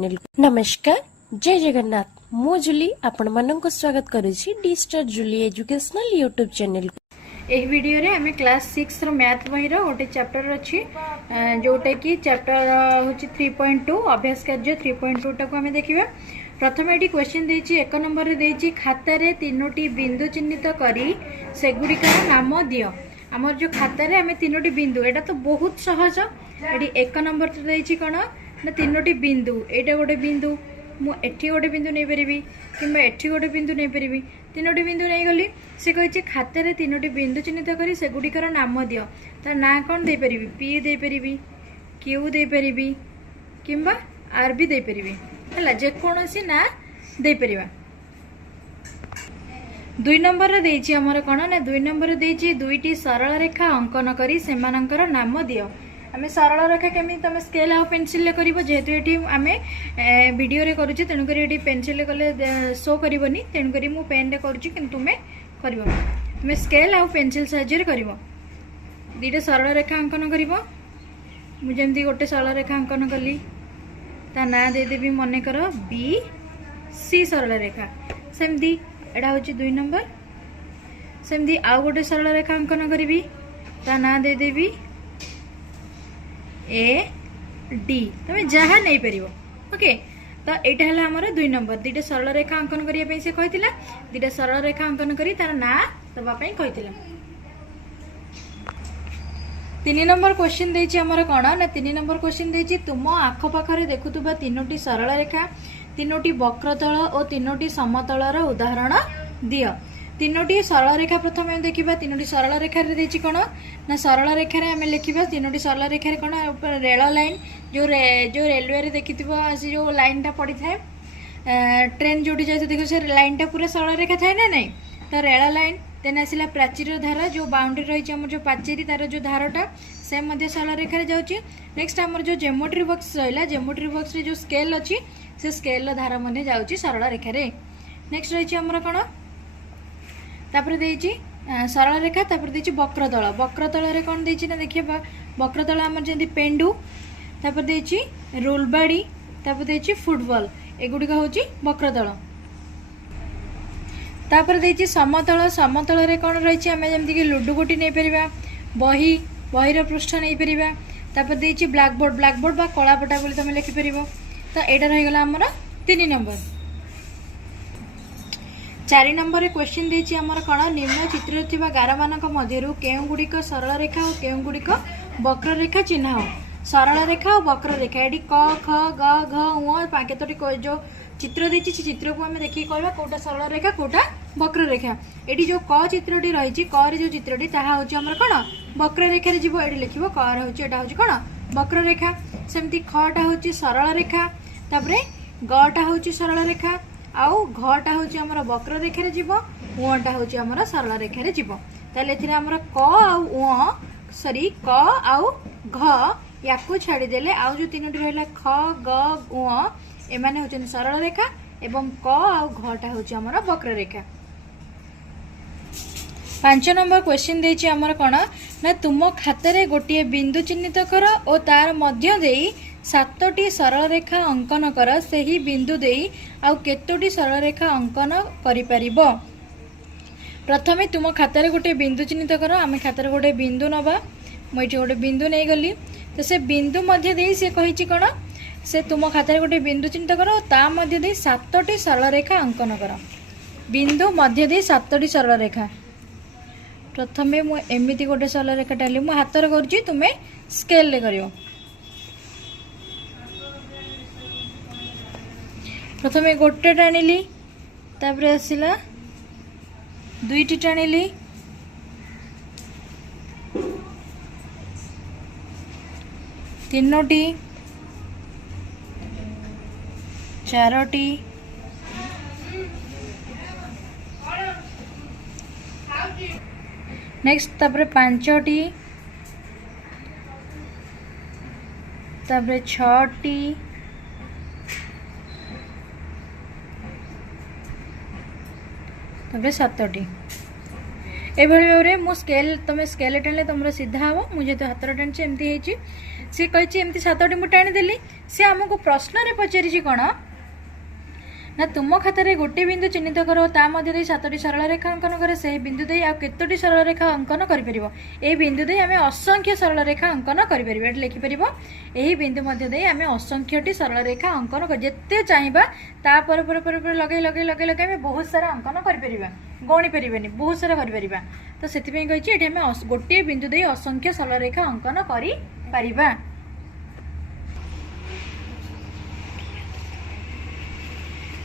Channel. नमस्कार, जय जगन्नाथ। मु जुली आपण मानक स्वागत करुछि डी स्टार जुली एजुकेशनल यूट्यूब चैनल। एही वीडियो रे हमें क्लास 6 रो मैथ बही रो गोटे चैप्टर अछि जोटा कि चैप्टर होछि 3.2 अभ्यास कार्य 3.2 टाको हमें देखिबा। प्रथम एटी क्वेश्चन देछि एक नंबर रे देछि खाता रे तीनोटी बिंदु चिन्हित करी सेगुडिकार नाम दियो। हमर जो खाता रे हमें तीनोटी बिंदु एटा तो बहुत सहज। एटी एक नंबर रे देछि कोन ना तीनोटी बिंदु, एटा गोटे बिंदु मु एठी गोटे बिंदु नै परिबी किंबा एठी गोटे बिंदु नै परिबी, तीनोटी बिंदु नै गली। से कहिछि खाता रे तीनोटी बिंदु चिन्हित करी सेगुडिकार नाम दियो। तार ना कोन दे परिबी, पी दे परिबी, क्यू दे परिबी किंबा आर भी दे परिबी। हला जे कोनोसी ना दे परिबा। दुई नंबर रे देछि हमर कोन ना दुई नंबर रे देछि दुईटी सरल रेखा अंकन करी सेमानंकर नाम दियो। आमे सरल रेखा केमी तमे स्केल आ पेंसिल ले करिवो, जेहेतु एठी आमे वीडियो रे करूची तेनु करी एठी पेंसिल ले कले शो करिवोनी, तेनु करी मु पेन रे करूची किंतु तुमे करिवो तुमे स्केल आ पेंसिल साहाय्य रे करिवो। दीटा सरल रेखा अंकन करिवो। मु जेमती गोटे सरल रेखा अंकन कली, ता ना दे देबी मने करो बी सी सरल रेखा। सेमती एडा होची दुई नंबर। सेमती आ गोटे सरल रेखा अंकन करिवि, ता ना दे देबी ए डी, तमे जहा नहीं परिवो। ओके, तो एटा हला हमर दुई नंबर। दीटा सरल रेखा अंकन करिया पई से कहितिला, दीटा सरल रेखा अंकन करी तार ना दबा पई कहितिला। तीन नंबर क्वेश्चन देछि हमर कोन ना तीन नंबर क्वेश्चन देछि तुम आख पाखरे देखुतबा तीनोटी सरल रेखा, तीनोटी वक्रतल और तीनोटी समतलर उदाहरण दियो। तीनोटी सरल रेखा प्रथम हम देखिबा। तीनोटी सरल रेखा रे देछि कोन ना सरल रेखा रे हम लिखिबा तीनोटी सरल रेखा रे कोन रेल लाइन जो रेलवे रे देखिथिबो आसी जो लाइन टा पड़ी थाए, ट्रेन जोडी जाय देखो से लाइन टा पूरा सरल रेखा थाए ना नहीं, तो रेल लाइन देन आसिला प्राचीर धारा जो बाउंड्री रही हमर जो पाचेरी तार जो धारटा से मध्य सरल रेखा रे जाउची। नेक्स्ट हमर जो ज्योमेट्री बॉक्स रहला, ज्योमेट्री बॉक्स रे जो स्केल अछि से स्केल लो धारा मध्य जाउची सरल रेखा रे। नेक्स्ट रही हमर कोन तापर देछि सरल रेखा, तापर देछि वक्रतल। वक्रतल रे कोन देछि ना देखिबा, वक्रतल हमर जेंति पेंडु, तापर देछि रूल बाडी, तापर देछि फुटबॉल, एगुडी होछि वक्रतल। तापर देछि समतल। समतल रे कोन रहिछि हमें जेंति कि लुडु गोटी नै परिबा, बही रो पृष्ठ नै परिबा। तापर देछि ब्लैक बोर्ड, ब्लैक बोर्ड बा कला पटा बोली तमे लिखि परिबो। तो एटा रहि गेला हमर 3 नंबर। 4 नंबर क्वेश्चन देछि हमर कोन निम्न चित्र थिबा गार मानक मध्यरु केउ गुडिक सरल रेखा और केउ गुडिक वक्र रेखा चिन्हाओ। सरल रेखा और वक्र रेखा एडी क ख ग घ उ पाकेतोटी जो चित्र देछि से चित्र को हम देखि कहबा कोटा सरल रेखा कोटा वक्र रेखा। एडी जो क चित्रटी रहिछि, क रे जो चित्रटी ताहा होछि हमर कोन वक्र रेखा रे जिवो, एडी लिखिबो क रे होछि एटा होछि कोन वक्र रेखा। सेमति ख टा होछि सरल रेखा, तापरे ग टा होछि सरल रेखा आउ घ टा होछि हमर वक्र रेखा रे जिवो, उ टा होछि हमर सरल रेखा रे जिवो। ताले एथिरे हमर क आउ उ सॉरी क आउ घ याकू छाडी देले आउ जो तीनोटी रहला ख ग उ एमाने होछन सरल रेखा एवं क आउ घ टा होछि हमर वक्र रेखा। 5 नंबर क्वेश्चन देछि हमर कोन ना तुम खाता रे गोटिए बिंदु चिन्हित कर और तार मध्य देई 7टी सरल रेखा अंकन कर, सेही बिंदु देई आउ केतोटी सरल रेखा अंकन करि परिबो। प्रथमे तुम खाता रे गोटे बिंदु चिन्हित कर। आमे खाता रे गोटे बिंदु नबा, मु एठी गोटे बिंदु नै गली, तो से बिंदु मध्य देई से कहिछि कोन से तुम खाता रे गोटे बिंदु चिन्हित कर और ता मध्य देई 7टी सरल रेखा अंकन कर। बिंदु मध्य देई 7टी सरल रेखा। प्रथमे मु एमिति गोटे सरल रेखा टाली मु हाथ रे करछि, तुमे स्केल ले करियो। प्रथमे गोटे टाणिली, तापर आसिला दुईटी टाणिली, तीनोटी, चारोटी, नेक्स्ट तापर पांचटी, तापर छटी, तापर 7टी। एभली भाव में मु स्केल तुम स्केल टाणिले तुम सीधा हम, मुझे तो हाथ टाणी एमती सी कही एमती 7टी मु टाणीदेली सी आमको प्रश्न रे पचारि कौन ना तुम खातार गोटे बिंदु चिन्हित करो ता मध्य 7टी सरल रेखा अंकन करे से बिंदु दे आ केतोटी सरल रेखा अंकन करि परिबो ए बिंदु दे आमे असंख्य सरल रेखा अंकन करि परिबो एट लिखि परिबो एही बिंदु मध्य दे आमे असंख्यटी सरल रेखा अंकन कर जेते चाहिबा ता पर लगे लगे लगे लगे आमे बहुत सारा अंकन करि परिबा गणी परिबेनी बहुत सारा करि परिबा तो सेति पई कहिछि एठी आमे गोटे बिंदु दे असंख्य सरल रेखा अंकन करि परिबा।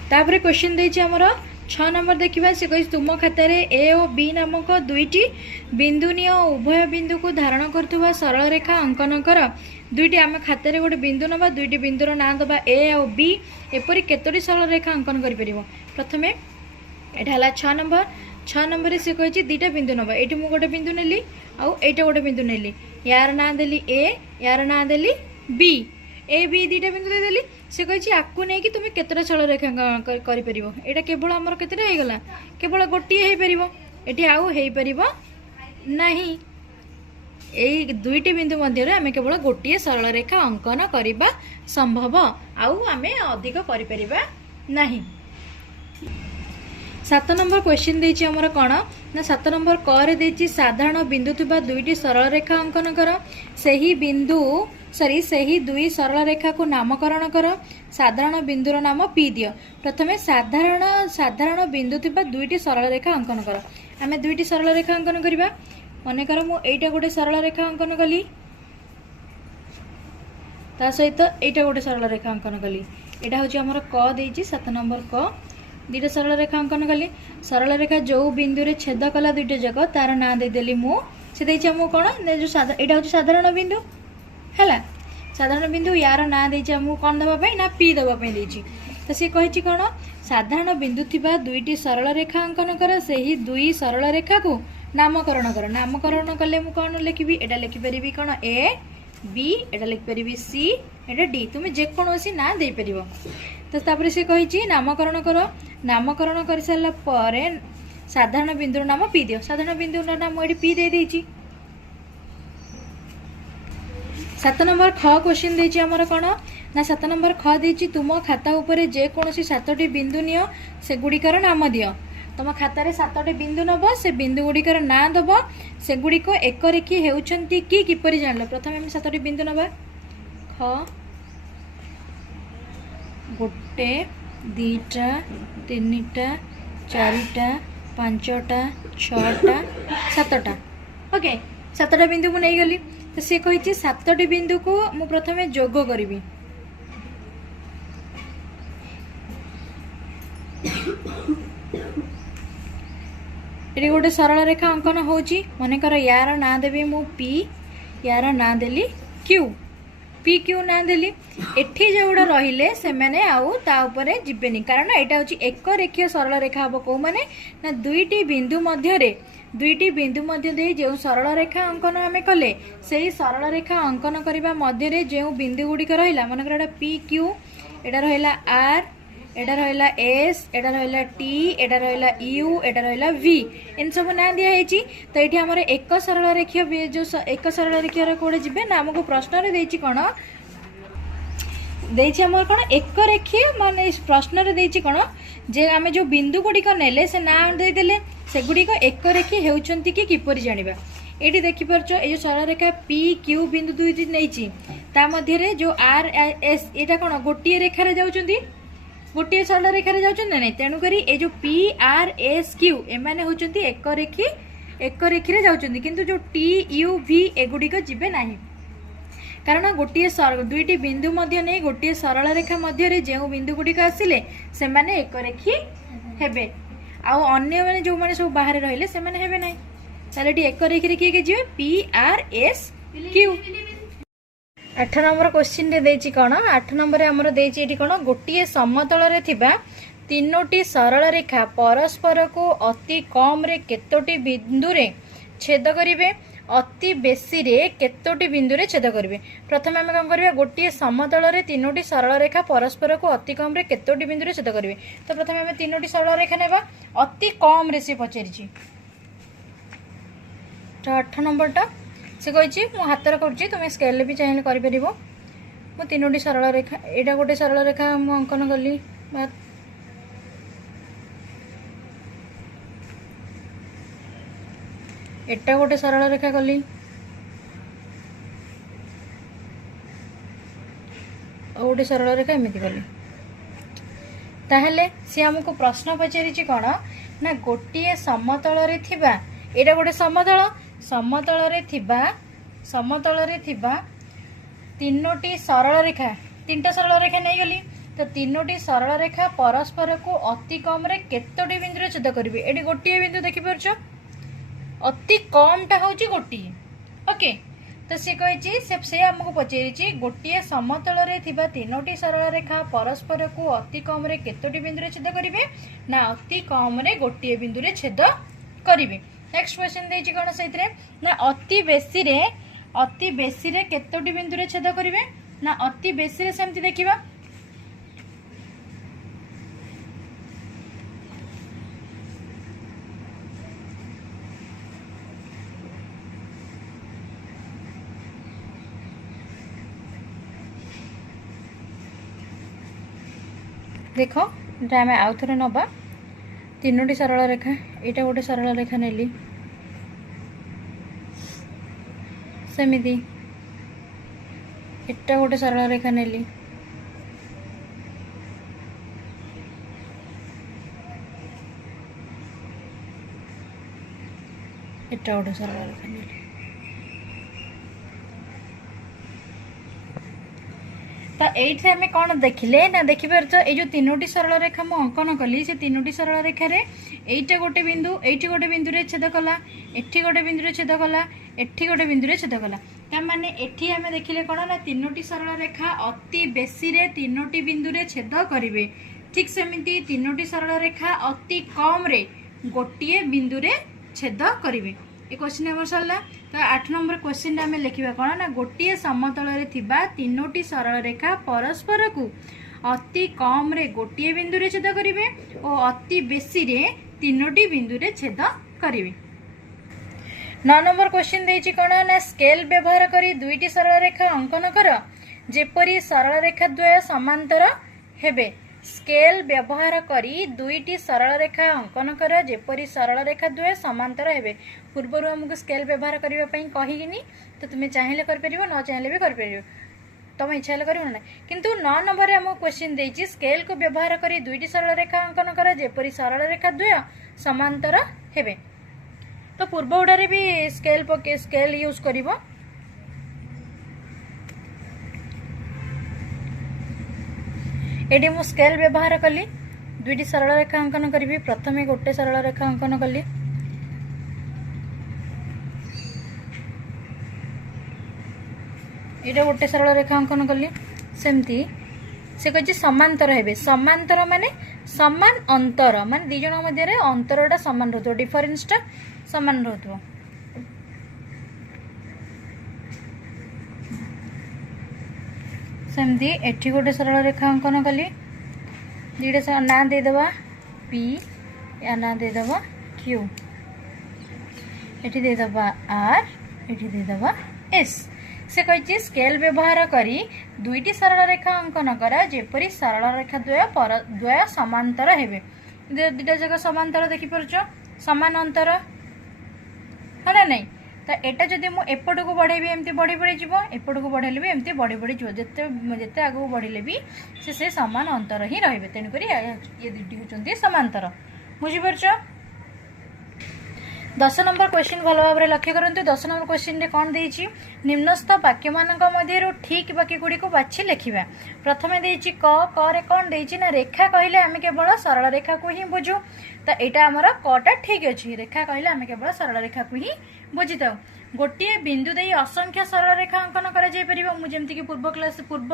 तापर क्वेश्चन देछि हमर 6 नंबर देखिबा से कहि तुम खातार ए और बी नामक दुईटी बिंदु निय उभय बिंदु को धारण करथुवा सरल रेखा अंकन कर दुईटी आम खातार गोटे बिंदु नबा दुईटी बिंदुर ना दबा ए और बी एपरि केतोटी सरल रेखा अंकन करि परिबो प्रथमे एटा हला 6 नंबर से कहि दुईटा बिंदु नबा एठी मु गोटे बिंदु नेली आ एटा गोटे बिंदु नेली यार ना देली ए यार ना देली बी ए बी दुईटा बिंदु दे देली से कही आपको नहीं कि तुम केतटा सरल रेखा कर परिबो एटा केवल हमर केतटा हे गला केवल गोटी हे परिबो एठी आउ हे परिबो नाही एई दुईटी बिंदु मध्य रे हमें केवल गोटी सरल रेखा अंकन करिबा संभव आउ हमें अधिक करि परिबा नाही। 7 नंबर क्वेश्चन देछि हमर कोन ना 7 नंबर क रे देछि साधारण बिंदु थबा दुईटी सरल रेखा अंकन कर सही बिंदु सही दुई सरल रेखा को नामकरण कर साधारण बिंदुर नाम पी दियो प्रथमे साधारण बिंदु थबा दुईटी सरल रेखा अंकन कर आमे दुईटी सरल रेखा अंकन करिबा मने कर मु एटा गोटे सरल रेखा अंकन कली ता सहित एटा गोटे सरल रेखा अंकन कली एटा होची हमर क देछि 7 नंबर क दुईटा सरल रेखा अंकन कली सरल रेखा जो बिंदु रे छेद कला दुईटा जक तार ना दे देली मु से देछि हमु कोन ने जो एटा होची साधारण बिंदु हैला साधारण बिंदु यार ना देछि हमु कोन दबा पई ना पी दबा पई देछि तो से कहिछि कोन साधारण बिंदु थिबा दुईटी सरल रेखा अंकन कर सेही दुई सरल रेखा को नामकरण कले मु कोन लिखिबी एटा लिखि परिबी कोन ए बी एटा लिखि परिबी सी एटा डी तुमे जे कोनोसी ना देई परिबो तो तापर से कहिछि नामकरण कर साला परे साधारण बिंदुर नाम पी दियो साधारण बिंदुर नाम एठी पी दे देछि। 7 नंबर ख क्वेश्चन देछि हमर कोन ना 7 नंबर ख देछि तुम खाता ऊपर जे कोनोसी 7टी बिंदु नियो से गुडिकर नाम दियो तुम खातार 7टी बिंदु नब से बिंदु गुडिकर ना दब से गुडिको एक रेखी हेउछंती कि किपरि जानलो प्रथमे हम 7टी बिंदु नबा ख गोटे दीटा तीनटा चारिटा पांचटा छटा सातटा ओके 7टा बिंदु मु नहीं गली तो से कही 7टी बिंदु को मु प्रथमे जोग करी ये गोटे सरल रेखा अंकन होची मनकर यार ना देवी मु पी यार ना देली क्यू पी क्यू ना देली एठी जोड़ा रहिले से माने आउ ता ऊपर जिबेनी कारण एटा होची एक रेखीय सरल रेखा हबो को माने ना दुईटी बिंदु मध्य दे जो सरल रेखा अंकन आमे कले सेही सरल रेखा अंकन करिबा मध्य रे जो बिंदु गुडी रहिला मनकर एटा पी क्यू एटा रहिला आर एटा रहिला एस एटा रहिला टी एटा रहिला यू एटा रहिला वी इन सब ना दिया हेची तो एठी हमर एक सरल रेखीय जो एक सरल रेखीय रे कोडे जिबे ना हमको प्रश्न रे देछि कोन देछि हमर कोन एक रेखीय माने प्रश्न रे देछि कोन जे आमे जो बिंदु गुडी को नेले से ना दे देले से गुडी को एक रेखीय हेउचंती कि किपरि जानिबा एठी देखि परछो ए जो सरल रेखा पी क्यू बिंदु दुई नेछि ता मध्य रे जो आर एस एटा कोन गोटिए रेखा रे जाउचंती गोटे सरल रेखा रे जाउछन नै तेनु करी ए जो पी आर एस क्यू एमाने होचंती एक रेखी रे जाउछंती किंतु जो टी यू वी एगुडी को जिबे नाही कारण गोटे दुईटी बिंदु मध्य नै गोटे सरल रेखा मध्य रे जे बिंदु गुडी को आसिले से माने एक रेखी हेबे आ अन्य माने जो माने सब बाहर रहिले से माने हेबे नाही ताले टी एक रेखी रे के जिबे P R S Q. 8 number question रे देछि कोन 8 नंबर रे हमर देछि एठी कोन गोटिए समतल रे थिबा तीनोटी सरल रेखा परस्पर को अति कम रे केतोटी बिंदु रे छेद करिवे अति बेसी रे केतोटी बिंदु रे छेद करिवे प्रथम हम कोन करबा गोटिए समतल रे तीनोटी सरल रेखा परस्पर को अति कम रे केतोटी बिंदु रे छेद करिवे तो प्रथम हम तीनोटी सरल रेखा नेबा अति कम रे से पचेरिछि तो 8 नंबर टा से कही मु हाथ कर तुम स्केल भी चाहिए कर मु तीनोटी सरल रेखा एटा गोटे सरल रेखा मु अंकन कली एटा गोटे सरल रेखा कली गोटे सरल रेखा एमती कली ताहले सी आमको प्रश्न पचारि कौन ना गोटे समतल रे थिबा एटा गोटे समतल रे थिबा तीनोटी सरल रेखा तीनटा सरल रेखा नहीं गली तो तीनोटी सरल रेखा परस्पर को अति कम रे केतोटी बिंदु छेद करेंगे ये गोटे बिंदु देखिपार अति कम टा हूँ गोटे ओके तो सी कही से आमको पचारि गोटे समतल रे थिबा तीनोटी सरल रेखा परस्पर को अति कम रे केतोटी बिंदु छेद करेंगे ना अति कम रे गोटे बिंदु छेद करेंगे। नेक्स्ट क्वेश्चन देछि कोन सहितरे ना अति बेसी रे केतोटी बिंदु रे छेद करिवे ना अति बेसी रे सेमति देखिबा देखो एटा आमे आउ थरे नबा तीनोटी सरल रेखा एटा गोटे सरल रेखा नेली सेमिति एटा गोटे सरल रेखा नेली एटा गोटे सरल रेखा नेली तो ये आम कौन देखिले ना देखिपार ये जो तीनोटी सरल रेखा मु अंकन कली से तीनोटी सरल रेखा रे एटा गोटे बिंदु एठी गोटे बिंदु रे छेद कला एठी गोटे बिंदु रे छेद कला एठी गोटे बिंदु रे छेद कला ता माने एठी आमे देखिले कोन ना तीनोटी सरल रेखा अति बेसी रे तीनोटी बिंदु रे छेद करिवे ठीक सेमिति तीनोटी सरल रेखा अति कम रे गोटिए बिंदु रे छेद करिवे ये क्वेश्चन नंबर सरला तो 8 नंबर क्वेश्चन आम लिखा कौन ना गोटे समतल रे थिबा तीनोटी सरल रेखा परस्पर को अति कम रे गोटे बिंदु रे छेद करिवे और अति बेसी रे तीनोटी बिंदु रे छेद करिवे। 9 नंबर क्वेश्चन देछि कौन ना स्केल व्यवहार करी दुईटी सरल रेखा अंकन कर जेपरी सरल रेखा द्वय समांतर हेबे स्केल व्यवहार करी दुईटी सरल रेखा अंकन कर जेपरी सरल रेखा द्वय समांतर हेबे पूर्व आमको स्केल व्यवहार करने कहीकिनी तो तुम्हें चाहिए कर न चाहिए भी कर तुम इच्छा हेल्ले कर ना किंतु 9 नंबर आम क्वेश्चन देछि स्केल को व्यवहार करी दुईटी सरल रेखा अंकन कर जेपरी सरल रेखा द्वय समांतर हेबे तो पूर्व गुड़ारे भी स्केल यूज करिवो एडी मु स्केल व्यवहार कली दुईटी सरल रेखा अंकन करी प्रथम गोटे सरल रेखा अंकन कली ये गोटे सरल रेखा अंकन कली सेमती से कही समांतर हेबे समांतर माने समान अंतर माने दी जन मध्य अंतरटा समान रहथो डिफरेंसटा समान रहथो सेमती एठी गोटे सरल रेखा अंकन कली दीटा ना देदेबा पी या ना देदेबा क्यू एठी देदेबा आर एठी देदेबा एस से कही स्केल व्यवहार करी दुईटी सरल रेखा अंकन कर जेपरी सरल रेखा द्वय समांतर हेबे दुईटा जगह समांतर देखिपार समान अंतर है ना नहीं तो एटा जदि मु एपट को बढ़ेबी एमती बढ़ी बढ़ी जीव एपट को बढ़ेले भी एमती बढ़ी बढ़ी जीव जिते जिते आगू बढ़िले भी से समान अंतर ही रहिबे तेणुक ये दुईटी होचंती समांतर बुझिपार। 10 नंबर क्वेश्चन भल भाव लक्ष्य करंतु 10 नंबर क्वेश्चन रे कौन देछि निम्नस्थ वाक्य मानक मध्यरु ठीक वाक्य गुडी को बाछि लेखिबा प्रथमे देछि क रे कौन देछि ना रेखा कहिले आमे केवल सरल रेखा को ही बुझू तो एटा हमर कटा ठीक अछि रेखा कहिले आमे केवल सरल रेखा को ही बुझिताउ गोटे बिंदु दे असंख्य सरल रेखा अंकन करा जाय परिबो मु जेमति कि पूर्व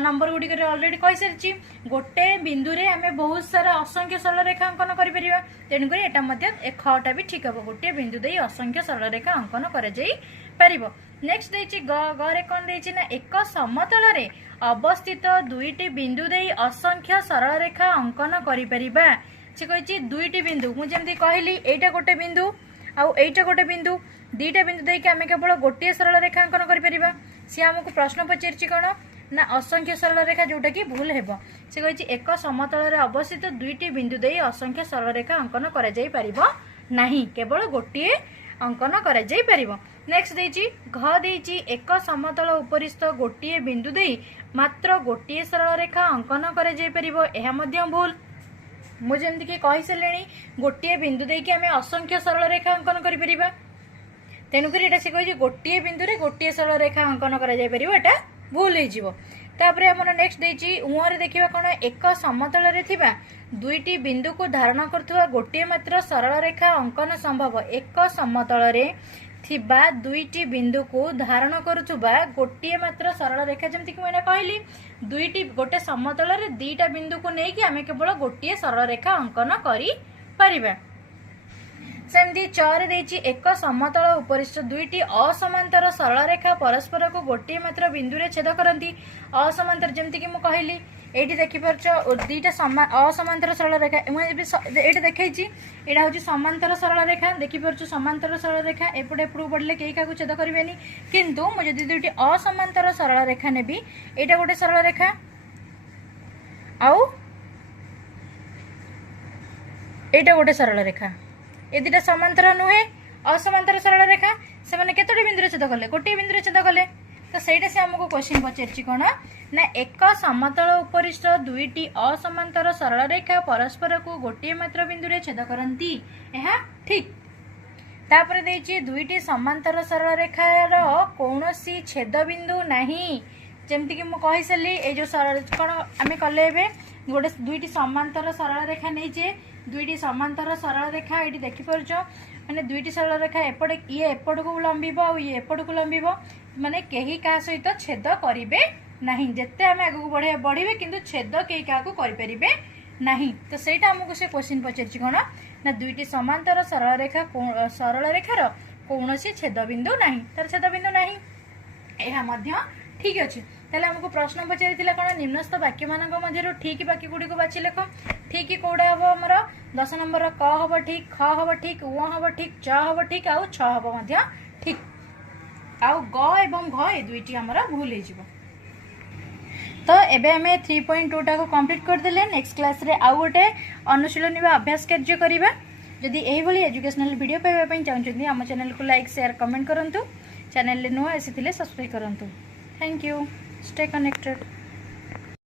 नंबर गुडी करे ऑलरेडी कहि सरछि गोटे बिंदु रे आमे बहुत सारा असंख्य सरल रेखा अंकन करि परिबा तेनु करी एटा मध्य एक खटा भी ठीक हबो गोटे बिंदु दे असंख्य सरल रेखा अंकन करा जाय परिबो। नेक्स्ट देछि ग रे कोन देछि ना एक समतल रे अवस्थित दुईटी बिंदु दे असंख्य सरल रेखा अंकन करि परिबा से कहिछि दुईटी बिंदु मु जेमति कहली एटा गोटे बिंदु आउ एटा गोटे बिंदु दीटा बिंदु देके आम केवल गोटे सरल रेखा अंकन कर सी आमको प्रश्न पचारि कौन ना असंख्य सरल रेखा जोटा कि भूल हेब से कही एक समतल में अवस्थित दुईटी बिंदु दे असंख्य सरल रेखा अंकन कर केवल गोटे अंकन कर नेक्स्ट देछि घ देछि एक समतल उपरिस्थ गोटे बिंदु दे मात्र गोटे सरल रेखा अंकन कर भूल मुझे कि कही सारे गोटे बिंदु देकी आम असंख्य सरल रेखा अंकन कर तेणुक से कही गोटे बिंदु गोटे सरल रेखा अंकन कर भूल होपर आम नेक्स्ट देछि उरे देखा कौन एक समतल में दुईटी बिंदु को धारण कर गोटे मात्र सरल रेखा अंकन संभव एक समतल थिबा दुईटी बिंदु को धारण करुवा गोटे मात्र सरल रेखा जमती कि मैंने कहली दुईटी गोटे समतल में दीटा बिंदु को लेकिन आम केवल गोटे सरल रेखा अंकन कर सेमती चरे देछि एक समतल उपरिस्थ दुईटी असमांतर सरल रेखा परस्पर को गोटे मात्र बिंदु रे छेद करती असमांतर जमती कि कहली ये देखिपार दीटा असमांतर सरल रेखा मुझे देखी यहाँ हूँ समांतर सरल रेखा देखिपार समांतर सरल रेखा एपटे एपटू बढ़ले कई क्या छेद करें किंतु मुझे दुईटी असमांतर सरल रेखा नेबी यहाँ गोटे सरल रेखा आउ यहाँ गोटे सरल रेखा ये दुटा समांतर नुहे असमांतर सरल रेखा से मैंने केतोटी बिंदु छेद कले गोटे बिंदु छेद कले तो सहीटा से आमको क्वेश्चन पचारि कौन ना एक समतल उपरिस्थ दुईटी असमांतर सरल रेखा परस्पर को गोटे मात्र बिंदु रे छेद करती यह ठीक तापर देछि दुईटी समांतर सरल रेखार कौनसी छेद बिंदु नहीं जमती कि मुझे कही सारी ये जो कौन आम कले गोटे दुईटी समांतर सरल रेखा नहीं दुईटी समांतर सरल रेखा ये देखिपार माने दुईटी सरल रेखा एपटे ये एपट को लंबिब आ ये एपट को लंबिब माने कहीं क्या सहित छेद करेंगे नहीं जिते आम आगे बढ़े किंतु छेद कहीं क्या करें नहीं तो सहीटा आमको से क्वेश्चन पचारि कौन ना दुईटी समांतर सरल रेखार कौन छेद बिंदु ना तार छेद बिंदु ना यह ठीक अच्छे ताहले हमको प्रश्न पचारि कौन निम्नस्थ वाक्य मान मध्य ठीक वाक्य गुड़ी को बाछि लेख ठीक कौड़ा हम आमर 10 नंबर क हम ठीक ख हम ठीक उ हम ठीक च हम ठीक आउ छ हम ठीक आउ ग एवं घ ए दुईटी आमर भूल हो तो एबे हमें 3.2 टा को कंप्लीट करदेले नेक्स्ट क्लास रे आउ गोटे अनुशीलनी बा अभ्यास कार्य करिबा जदि एही भली एजुकेशनल वीडियो पाइबा पई चाहउछथि हम चैनल को लाइक शेयर कमेंट करंतु चैनल ले नुआ आसीथिले सब्सक्राइब करंतु थैंक यू स्टे कनेक्टेड।